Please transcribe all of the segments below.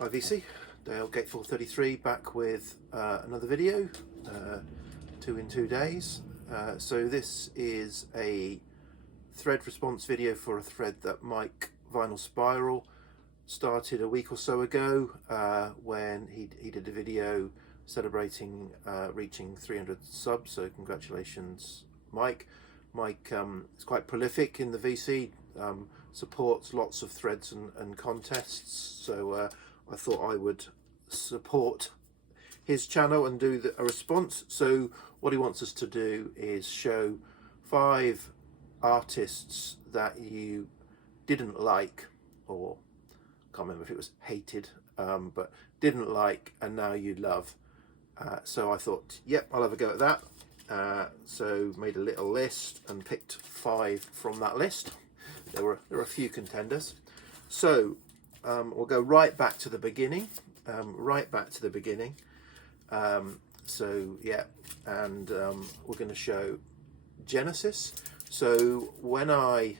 Hi VC, Dale Gateful 33 back with another video, 2 in 2 days. So this is a thread response video for a thread that Mike Vinyl Spiral started a week or so ago when he did a video celebrating reaching 300 subs, so congratulations Mike. Mike is quite prolific in the VC, supports lots of threads and contests, so I thought I would support his channel and do a response. So what he wants us to do is show 5 artists that you didn't like, or can't remember if it was hated, but didn't like and now you love. So I thought, yep, I'll have a go at that. So made a little list and picked 5 from that list. There were a few contenders. So we'll go right back to the beginning, so yeah, and we're going to show Genesis. So when I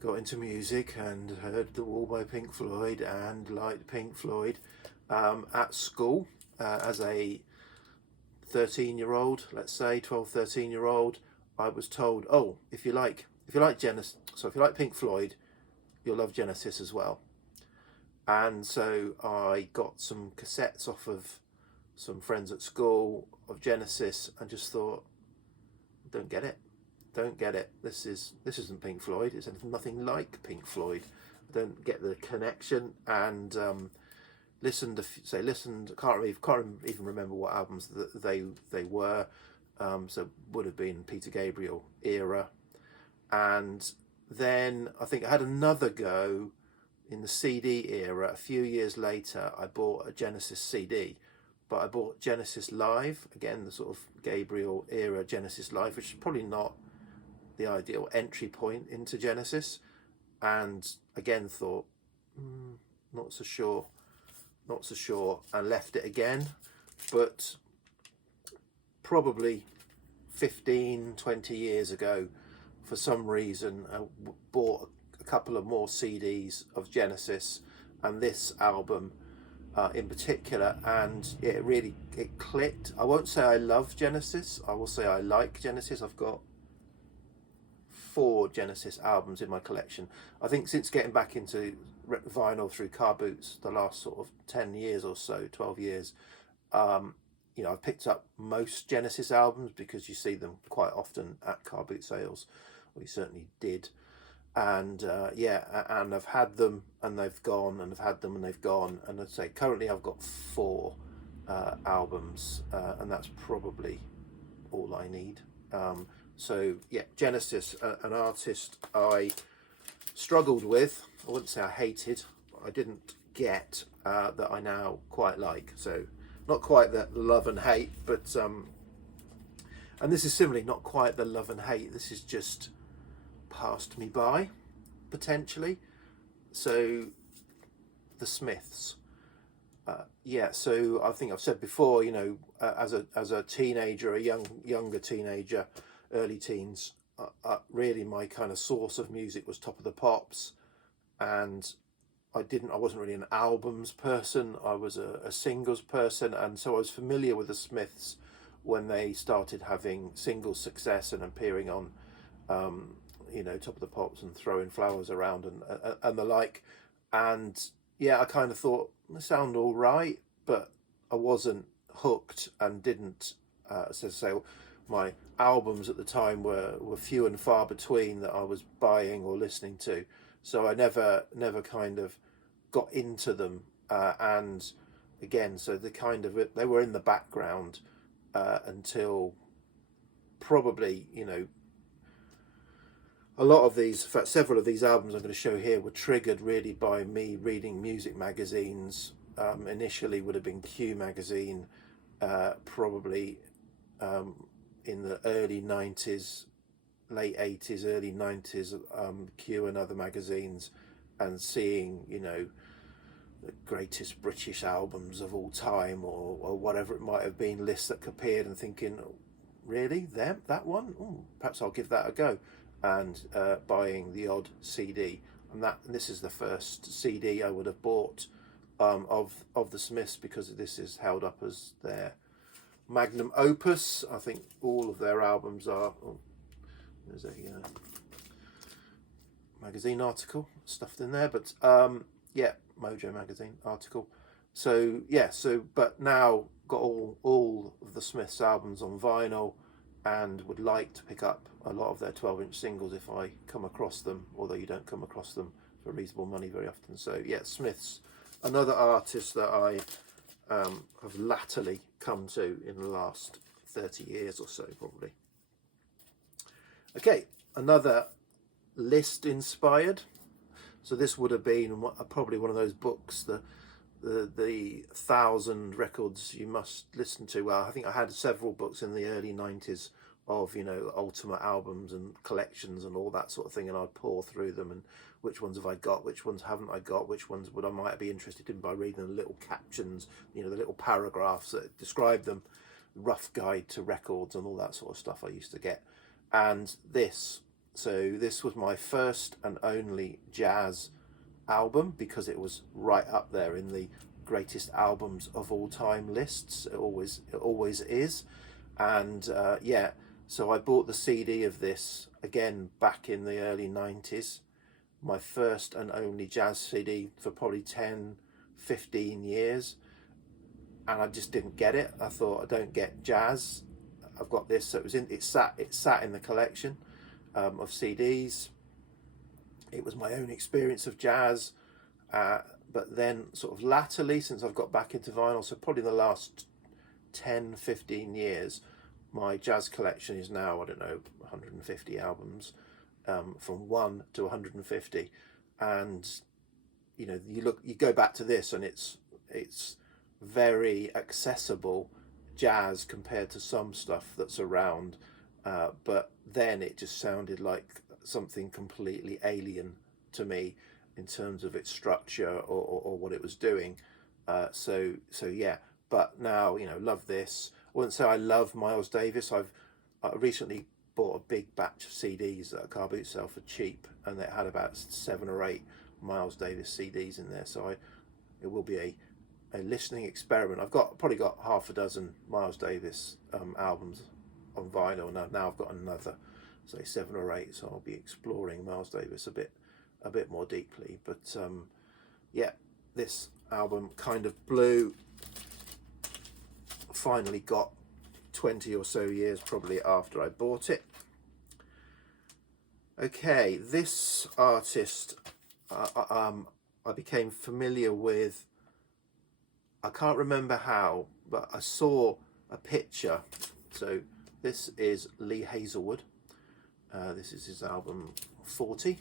got into music and heard The Wall by Pink Floyd and liked Pink Floyd at school as a 13-year-old, let's say 12, 13-year-old, I was told, oh, if you like Genesis, so if you like Pink Floyd, you'll love Genesis as well. And so I got some cassettes off of some friends at school of Genesis and just thought, don't get it. This isn't Pink Floyd. It's nothing like Pink Floyd. I don't get the connection. And listened. Can't even remember what albums that they were. So would have been Peter Gabriel era. And then I think I had another go in the CD era. A few years later, I bought a Genesis CD, but I bought Genesis Live, again, the sort of Gabriel era Genesis Live, which is probably not the ideal entry point into Genesis. And again, thought, not so sure, and left it again. But probably 15, 20 years ago, for some reason, I bought a couple of more CDs of Genesis and this album in particular, and it clicked. I won't say I love Genesis, I will say I like Genesis. I've got 4 Genesis albums in my collection. I think since getting back into vinyl through car boots the last sort of 10 years or so, 12 years, I've picked up most Genesis albums because you see them quite often at car boot sales. We certainly did. And and I've had them and they've gone, and I've had them and they've gone, and I'd say currently I've got 4 albums, and that's probably all I need. So yeah, Genesis, an artist I struggled with. I wouldn't say I hated, but I didn't get, that I now quite like. So not quite the love and hate, but and this is similarly not quite the love and hate. This is just passed me by, potentially. So the Smiths, so I think I've said before, as a teenager, a younger teenager, early teens, really my kind of source of music was Top of the Pops, and I wasn't really an albums person. I was a singles person, and so I was familiar with the Smiths when they started having single success and appearing on Top of the Pops and Throwing Flowers Around and the like. And yeah, I kind of thought they sound all right, but I wasn't hooked and didn't so my albums at the time were few and far between that I was buying or listening to, so I never kind of got into them, and again, so they were in the background until probably a lot of these, in fact several of these albums I'm going to show here were triggered really by me reading music magazines. Initially would have been Q magazine, probably in the early 90s, late 80s, early 90s, Q and other magazines, and seeing the greatest British albums of all time, or whatever it might have been, lists that appeared, and thinking, really, that one? Ooh, perhaps I'll give that a go, and buying the odd CD. And this is the first CD I would have bought of the Smiths, because this is held up as their magnum opus. I think all of their albums are. Oh, there's a magazine article stuffed in there, but yeah, Mojo magazine article. So yeah, but now got all of the Smiths albums on vinyl, and would like to pick up a lot of their 12-inch singles if I come across them, although you don't come across them for reasonable money very often. So yeah, Smiths, another artist that I have latterly come to in the last 30 years or so, probably. Okay, another list inspired. So this would have been probably one of those books, the 1,000 records you must listen to. Well, I think I had several books in the early 90s of, you know, ultimate albums and collections and all that sort of thing, and I'd pour through them and which ones have I got, which ones haven't I got, which ones would I might be interested in by reading the little captions, you know, the little paragraphs that describe them, rough guide to records and all that sort of stuff I used to get. And this was my first and only jazz album, because it was right up there in the greatest albums of all time lists. It always is. And yeah, so I bought the CD of this again back in the early 90s, my first and only jazz CD for probably 10-15 years, and I just didn't get it. I thought, I don't get jazz, I've got this. So it sat in the collection of CDs. It was my own experience of jazz, but then sort of latterly, since I've got back into vinyl, so probably the last 10-15 years, my jazz collection is now, I don't know, 150 albums, from 1 to 150. And you know, you go back to this, and it's very accessible jazz compared to some stuff that's around, but then it just sounded like something completely alien to me in terms of its structure or what it was doing. So yeah, but now, you know, love this. I wouldn't say I love Miles Davis. I recently bought a big batch of CDs at a car boot sale for cheap, and it had about 7 or 8 Miles Davis CDs in there. So it will be a listening experiment. I've probably got half a dozen Miles Davis albums on vinyl, and now I've got another, say, 7 or 8. So I'll be exploring Miles Davis a bit more deeply. But yeah, this album kind of blew. Finally got 20 or so years probably after I bought it. Okay, this artist I became familiar with, I can't remember how, but I saw a picture. So this is Lee Hazelwood. This is his album 40.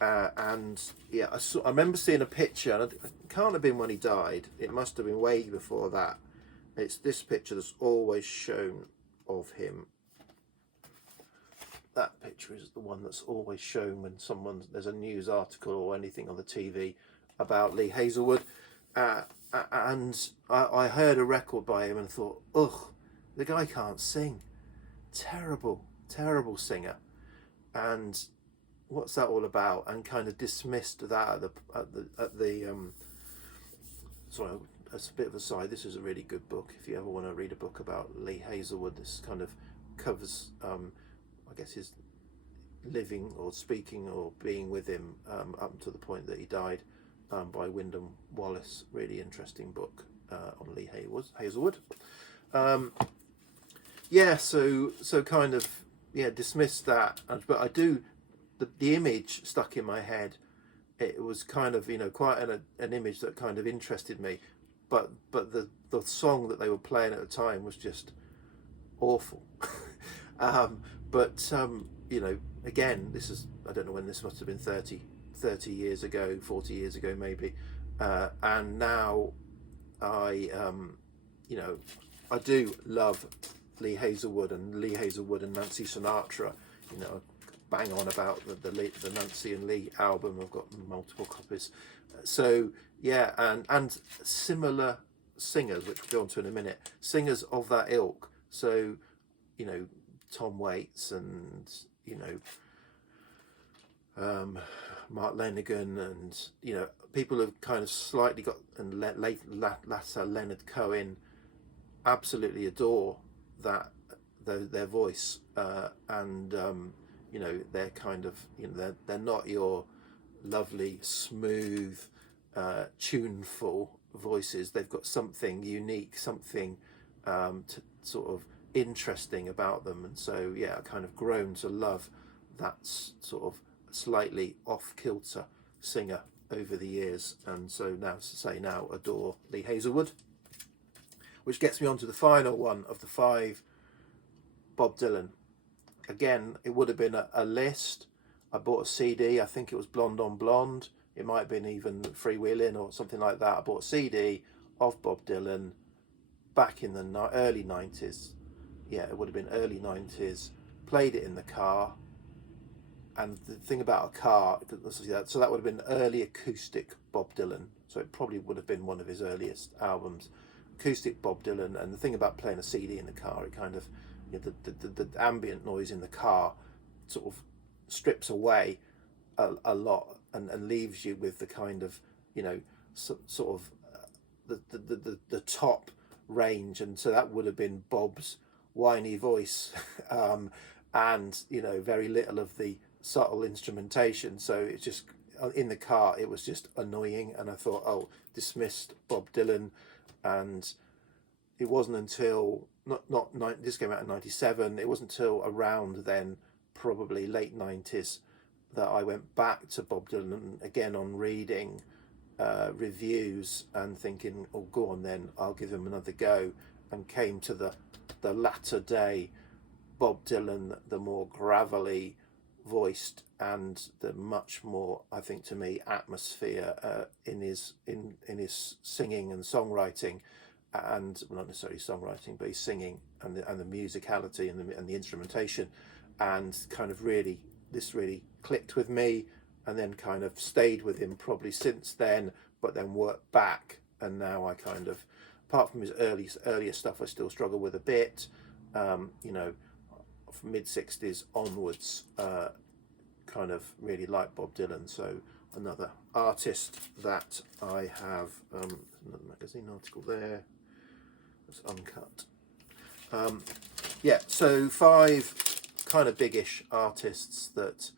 And yeah, I remember seeing a picture, and it can't have been when he died. It must have been way before that. It's this picture that's always shown of him. That picture is the one that's always shown when there's a news article or anything on the TV about Lee Hazelwood. And I heard a record by him and thought, ugh, the guy can't sing. Terrible singer. And what's that all about? And kind of dismissed that at the sorry, as a bit of a side, this is a really good book if you ever want to read a book about Lee Hazelwood. This kind of covers I guess his living or speaking or being with him up to the point that he died, by Wyndham Wallace. Really interesting book on Lee Hazelwood. Yeah, so kind of, yeah, dismissed that, but I do, the image stuck in my head. It was kind of, you know, quite an image that kind of interested me, but the song that they were playing at the time was just awful. But you know, again, this is, I don't know when this must have been, 30 years ago, 40 years ago maybe, and now I you know, I do love Lee Hazelwood and Nancy Sinatra. You know, bang on about the Nancy and Lee album. I've got multiple copies. So yeah, and similar singers, which we'll go on to in a minute, singers of that ilk. So, you know, Tom Waits and, you know, Mark Lanigan, and people have kind of slightly got, and latter Leonard Cohen, absolutely adore that their voice, and they're kind of they're not your lovely smooth tuneful voices. They've got something unique, something sort of interesting about them, and so I kind of grown to love that sort of slightly off-kilter singer over the years, and so now adore Lee Hazelwood. Which gets me on to the final one of the 5, Bob Dylan. Again, it would have been a list. I bought a CD, I think it was Blonde on Blonde. It might have been even Freewheeling or something like that. I bought a CD of Bob Dylan back in the early 90s. Yeah, it would have been early 90s. Played it in the car. And the thing about a car, so that would have been early acoustic Bob Dylan. So it probably would have been one of his earliest albums. Acoustic Bob Dylan. And the thing about playing a CD in the car, it kind of, the ambient noise in the car sort of strips away a lot and leaves you with the kind of sort of the top range, and so that would have been Bob's whiny voice, and very little of the subtle instrumentation. So it's just in the car it was just annoying, and I thought, oh, dismissed Bob Dylan. And it wasn't until this came out in 97. It wasn't until around then, probably late 90s, that I went back to Bob Dylan again on reading reviews and thinking, oh, go on then, I'll give him another go, and came to the latter day Bob Dylan, the more gravelly voiced and the much more, I think, to me, atmosphere in his singing and songwriting, and well, not necessarily songwriting, but his singing and the musicality and the instrumentation, and kind of really clicked with me, and then kind of stayed with him probably since then, but then worked back, and now I kind of, apart from his earlier stuff, I still struggle with a bit, from mid-60s onwards, kind of really like Bob Dylan. So another artist that I have, another magazine article there, it's uncut. So 5 kind of biggish artists that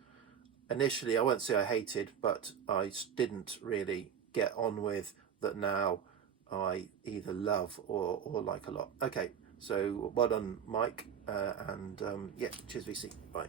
initially I won't say I hated, but I didn't really get on with, that now I either love or like a lot. Okay, so well done, Mike, and cheers VC, bye.